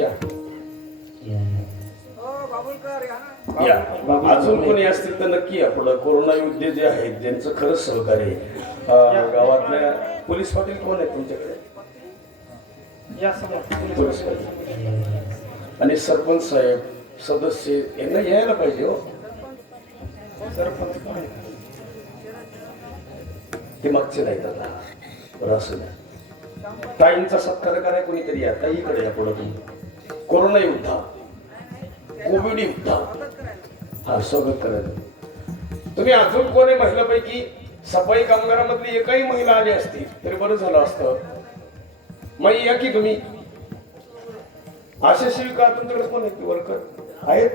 या. या अजून कोणी असतील तर नक्की पुढं कोरोना योद्धे जे आहेत ज्यांचं खरंच सहकार्य गावातल्या पोलीस पाटील कोण आहेत तुमच्याकडे? पोलीस पाटील. आणि सरपंच साहेब सदस्य यांना यायला पाहिजे हो. ते मागचे नाहीत आता. बरं असं नाही ताईंचा सत्कार कराय कोणीतरी या. ताईकडे या पुढं तुम्ही. कोरोना युद्धा कोविड युद्धा हा स्वागत करायचं तुम्ही अजून कोणी महिलापैकी सफाई कामगारामधली एकही महिला आली असती तरी बरं झालं असतं. मग या की तुम्ही? आशा सेविका तुमच्याकडे कोण आहेत वर्कर? आहेत?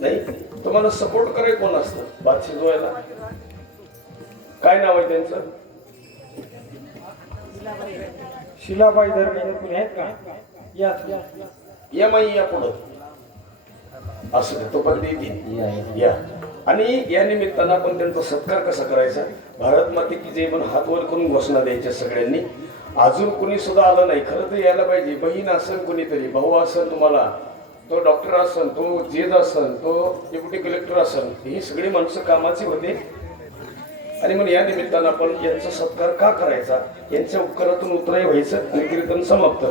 नाही. तुम्हाला सपोर्ट कराय कोण असतं? भात शिजवायला काय नाव आहे त्यांचं? शिलाबाई. धर्मेंद्र कोणी आहेत का? या. या माई या पुढं. असं तो पण देतील या. आणि या निमित्तानं आपण त्यांचा सत्कार कसा करायचा? भारत माते की जे पण हात वर करून घोषणा द्यायच्या सगळ्यांनी. अजून कुणी सुद्धा आलं नाही. खरं तर यायला पाहिजे. बहीण असेल कुणीतरी भाऊ असेल तुम्हाला तो डॉक्टर असन तो जेज असन तो डेप्युटी कलेक्टर असन ही सगळी माणसं कामाची होते. आणि मग या निमित्तानं आपण यांचा सत्कार का करायचा? यांच्या उपकारातून उतराई व्हायचं आणि कीर्तन समाप्त.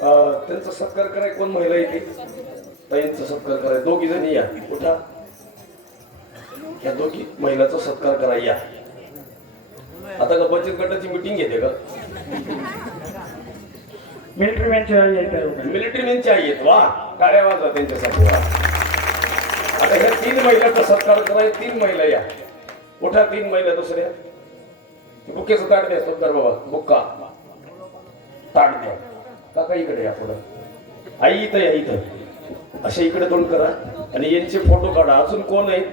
त्यांचा सत्कार कराय कोण महिला येते ताईंचा सत्कार कराय. दोघी जणी या. उठा. या दोघी महिलाचा सत्कार कराय या. आता का बचत गटाची मिटिंग घेते का? मिलिटरी मॅनच्या येत. मिलिटरी मॅनची आई आहेत वा. काळ्या वाजा त्यांच्यासाठी. वा. आता ह्या तीन महिलाचा सत्कार कराय तीन महिला या. उठा तीन महिला दुसऱ्या. ते बुक्याचं ताट द्या सुंदर बाबा. बुक्का. ताट द्या. काका इकडे या पुढं. आई इथं या इथं. अशा इकडे तोंड करा आणि यांचे फोटो काढा. अजून कोण आहेत?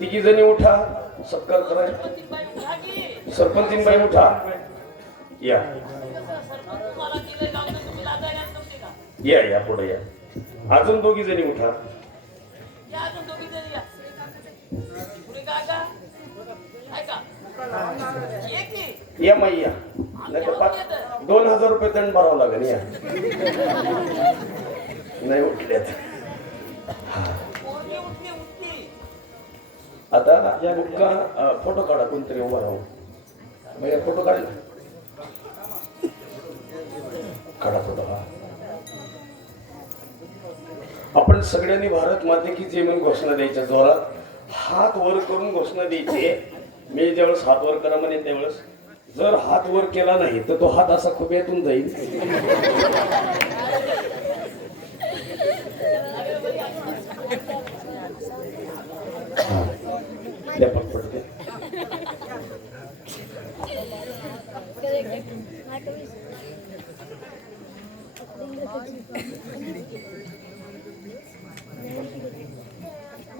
तिघी जणी उठा. सत्कार करा. सरपंचीनबाई उठा. या. या या पुढे या. अजून दोघी जणी उठा. या माई या नाही तर पाच दोन हजार रुपये दंड भरावं लागेल या. नाही उठल्यात आता. या बुक्का फोटो काढा कोणतरी उभा राहून. भैया फोटो काढ. काढा फोटो हा. आपण सगळ्यांनी भारत माते की जे म्हणून घोषणा द्यायच्या जोरात हात वर करून घोषणा द्यायची. मी ज्यावेळेस हात वर करा म्हणे त्यावेळेस जर हात वर केला नाही तर तो हात असा खुब्यातून जाईल.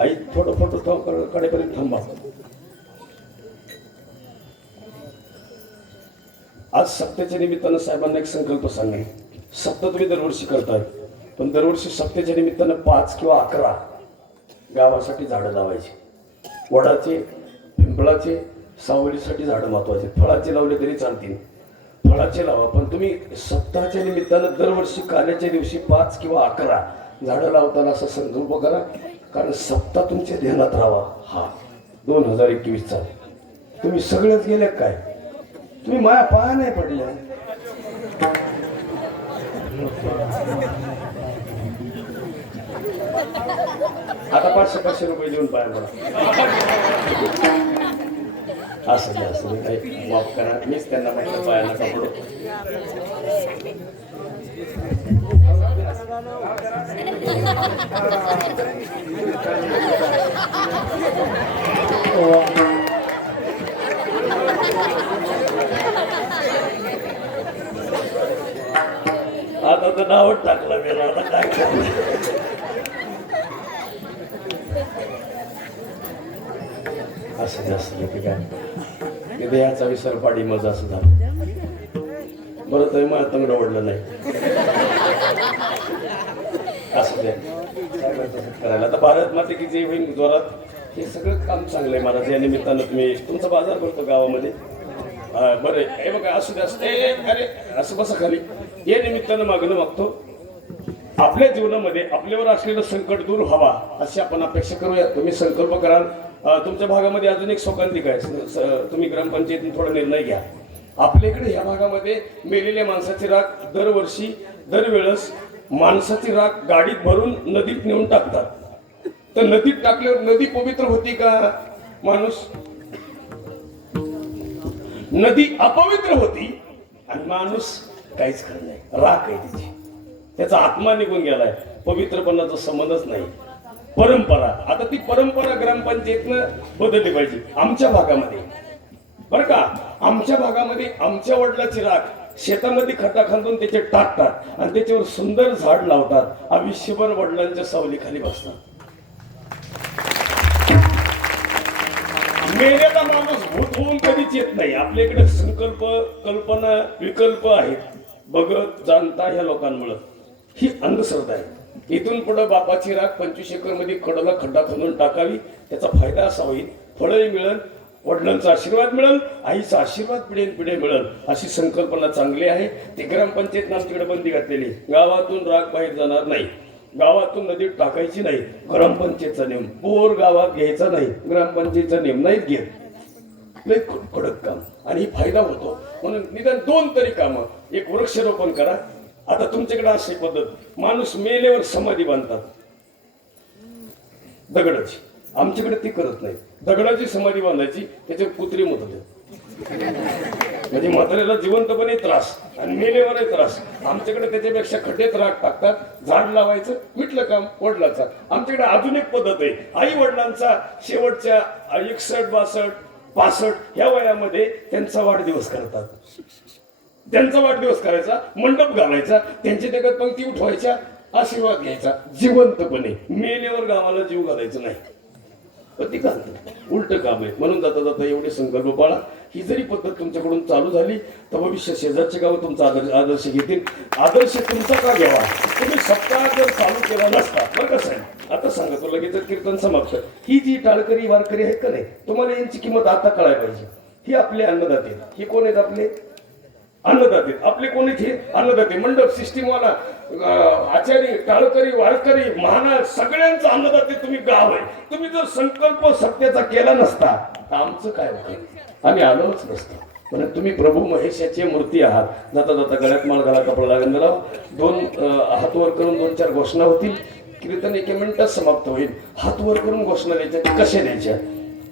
आई थोडं फोटो थांब कडेपर्यंत थांबा आज सत्तेच्या निमित्तानं साहेबांना एक संकल्प सांगणे सत्ता तुम्ही दरवर्षी करताय पण दरवर्षी सत्तेच्या निमित्तानं पाच किंवा अकरा गावासाठी झाडं लावायची. वडाचे पिंपळाचे सावलीसाठी झाडं महत्त्वाचे. फळाचे लावले तरी चालतील. फळाचे लावा पण तुम्ही सप्ताहाच्या निमित्तानं दरवर्षी काल्याच्या दिवशी पाच किंवा अकरा झाडं लावताना असा संकल्प करा कारण सप्ताह तुमच्या ध्यानात राहावा. हा दोन हजार एकवीसचा तुम्ही सगळ्यात गेल्या काय? तुम्ही माया पाया नाही पडल्या. आता पाचशे पाचशे रुपये देऊन पाया पडा. असं असं काही माफ करा. मीच त्यांना माहिती पाया नका पडू तर नावच टाकलं मी काय असं जास्त की काय की देहाचा विसर पाडी मजा असं झालं. बरं तरी मला तंगड ओढलं नाही. असं द्या करायला. आता भारत माते की जे होईल जोरात? हे सगळं काम चांगलं आहे महाराज. या निमित्तानं तुम्ही तुमचा बाजार भरतो गावामध्ये. बरं. हे बघा असू द्या असं- अरे असं बसा खाली. या निमित्तानं मागणं मागतो. आपल्या जीवनामध्ये आपल्यावर असलेलं संकट दूर व्हावा अशी आपण अपेक्षा करूया. तुम्ही संकल्प कराल. तुमच्या भागामध्ये अजून एक शोकांतिक आहे. स- तुम्ही ग्रामपंचायतीने थोडा निर्णय घ्या. आपल्या इकडे ह्या भागामध्ये मेलेल्या माणसाची राख दरवर्षी दरवेळेस माणसाची राख गाडीत भरून नदीत नेऊन टाकतात. तर नदीत टाकल्यावर नदी पवित्र होती का माणूस? नदी अपवित्र होती आणि माणूस काहीच खरं नाही. राख आहे तिची त्याचा आत्मा निघून गेलाय. पवित्रपणाचा संबंधच नाही. परंपरा. आता ती परंपरा ग्रामपंचायतनं बदलली पाहिजे. आमच्या भागामध्ये. बरं का? आमच्या भागामध्ये आमच्या वडिलाची राख शेतामध्ये खड्डा खांदून त्याचे टाकतात आणि त्याच्यावर सुंदर झाड लावतात. आयुष्यभर वडिलांच्या सावलीखाली बसतात. मेल्याचा माणूस भूत होऊन कधीच येत नाही. आपल्याकडे संकल्प कल्पना विकल्प आहेत. बघत जाणता ह्या लोकांमुळं. ही अंधश्रद्धा आहे. इथून पुढे बापाची राख पंचवीस एकरमध्ये कडला खड्डा खणून टाकावी त्याचा फायदा असा होईल फळही मिळेल वडिलांचा आशीर्वाद मिळेल आईचा आशीर्वाद पिढे पिढे मिळेल. अशी संकल्पना चांगली आहे. ती ग्रामपंचायतनं आमच्याकडे बंदी घातलेली गावातून राख बाहेर जाणार नाही. गावातून नदीत टाकायची नाही. ग्रामपंचायतचा नियम. बोर गावात घ्यायचा नाही. ग्रामपंचायतचा नियम नाहीत घेत. लय कडक काम. आणि फायदा होतो. म्हणून निदान दोन तरी कामं. एक वृक्षारोपण करा. आता तुमच्याकडे अशी पद्धत. माणूस मेल्यावर समाधी बांधतात. दगडाची. आमच्याकडे ती करत नाही. दगडाची समाधी बांधायची त्याचे कुत्री मधले. म्हणजे म्हाताऱ्याला जिवंतपणे त्रास आणि मेलेवरही त्रास. आमच्याकडे त्याच्यापेक्षा खड्डेत राग टाकतात. झाड लावायचं मिटलं काम वडिलांचा. आमच्याकडे अजून एक पद्धत आहे. आई वडिलांचा शेवटच्या एकसष्ट बासष्ट पासष्ट या वयामध्ये त्यांचा वाढदिवस करतात. त्यांचा वाढदिवस करायचा मंडप घालायचा त्यांची जगात पंक्ती उठवायच्या आशीर्वाद घ्यायचा जिवंतपणे. मेलेवर गावाला जीव घालायचा नाही. ती घालतात. उलट काम आहे. म्हणून जाता जाता एवढे संकल्प पाळा. ही जरी पद्धत तुमच्याकडून चालू झाली तर भविष्य शेजारचे गाव तुमचा आदर्श आदर्श घेतील. आदर्श तुमचा का घ्यावा? तुम्ही सप्ताह जर चालू केला नसता बरं कसं आहे सांगतो लगेच कीर्तन समाप्त ही जी टाळकरी वारकरी आहेत का नाही तुम्हाला यांची किंमत आता कळायला पाहिजे. ही आपले अन्नदाते हे कोण आहेत आपले? अन्नदाते आपले कोणी हे अन्नदाते. मंडप सिस्टीमवाला आचारी टाळकरी वारकरी महाना सगळ्यांचं अन्नदाते तुम्ही गाव आहे. तुम्ही जर संकल्प सत्याचा केला नसता तर आमचं काय होतं? आम्ही आलोच नसतो. पण तुम्ही प्रभू महेशाची मूर्ती आहात. जाता जाता गळ्यात माळ घाला कपडा लागेल दोन हातवर करून दोन चार घोषणा होतील. कीर्तन एका मिनिटात समाप्त होईल. हात वर करून घोषणा द्यायच्या त्या कशा द्यायच्या?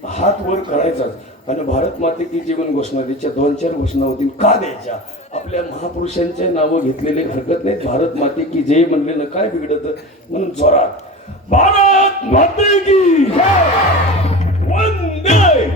हात वर करायचाच आणि भारत माते की जीवन घोषणा द्यायच्या? दोन चार घोषणा होतील. का द्यायच्या? आपल्या महापुरुषांचे नावं घेतलेले हरकत नाही भारत माते की जय म्हणलेलं काय बिघडत? म्हणून जोरात भारत माते की वंदे